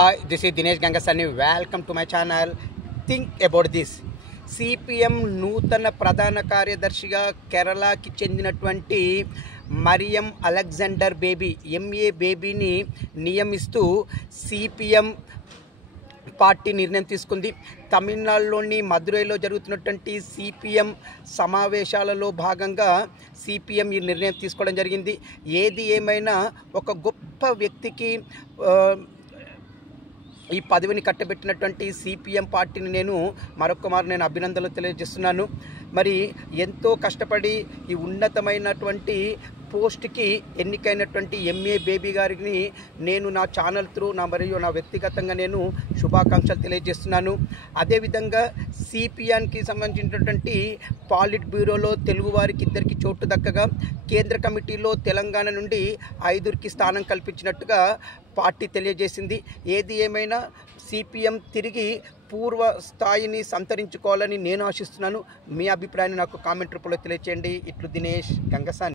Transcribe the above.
Hi, this is Dinesh Gangasani. Welcome to my channel. Think about this. CPM నూతన ప్రధాన కార్యదర్శిగా కేరళకి చెందినటువంటి మరియం అలెగ్జాండర్ బేబీ ఎంఏ బేబీని నియమిస్తూ సిపిఎం పార్టీ నిర్ణయం తీసుకుంది. తమిళనాడులోని మదురైలో జరుగుతున్నటువంటి సిపిఎం సమావేశాలలో భాగంగా సిపిఎం ఈ నిర్ణయం తీసుకోవడం జరిగింది. ఏది ఏమైనా ఒక గొప్ప వ్యక్తికి ఈ పదవిని కట్టబెట్టినటువంటి సిపిఎం పార్టీని నేను మరొకమారు అభినందనలు తెలియజేస్తున్నాను. మరి ఎంతో కష్టపడి ఈ ఉన్నతమైనటువంటి పోస్ట్కి ఎన్నికైనటువంటి ఎంఏ బేబీ గారిని నేను నా ఛానల్ త్రూ మరియు నా వ్యక్తిగతంగా నేను శుభాకాంక్షలు తెలియజేస్తున్నాను. అదేవిధంగా సిపిఎంకి సంబంధించినటువంటి పాలిట్ బ్యూరోలో తెలుగు వారికి 2కి చోటు దక్కగా కేంద్ర కమిటీలో తెలంగాణ నుండి 5కి స్థానం కల్పించినట్టుగా పార్టీ తెలియజేసింది. ఏది ఏమైనా సిపిఎం తిరిగి పూర్వ స్థాయిని సంతరించుకోవాలని నేను ఆశిస్తున్నాను. మీ అభిప్రాయాన్ని నాకు కామెంట్ రూపంలో తెలియచేయండి. ఇట్లు దినేష్ గంగసాని.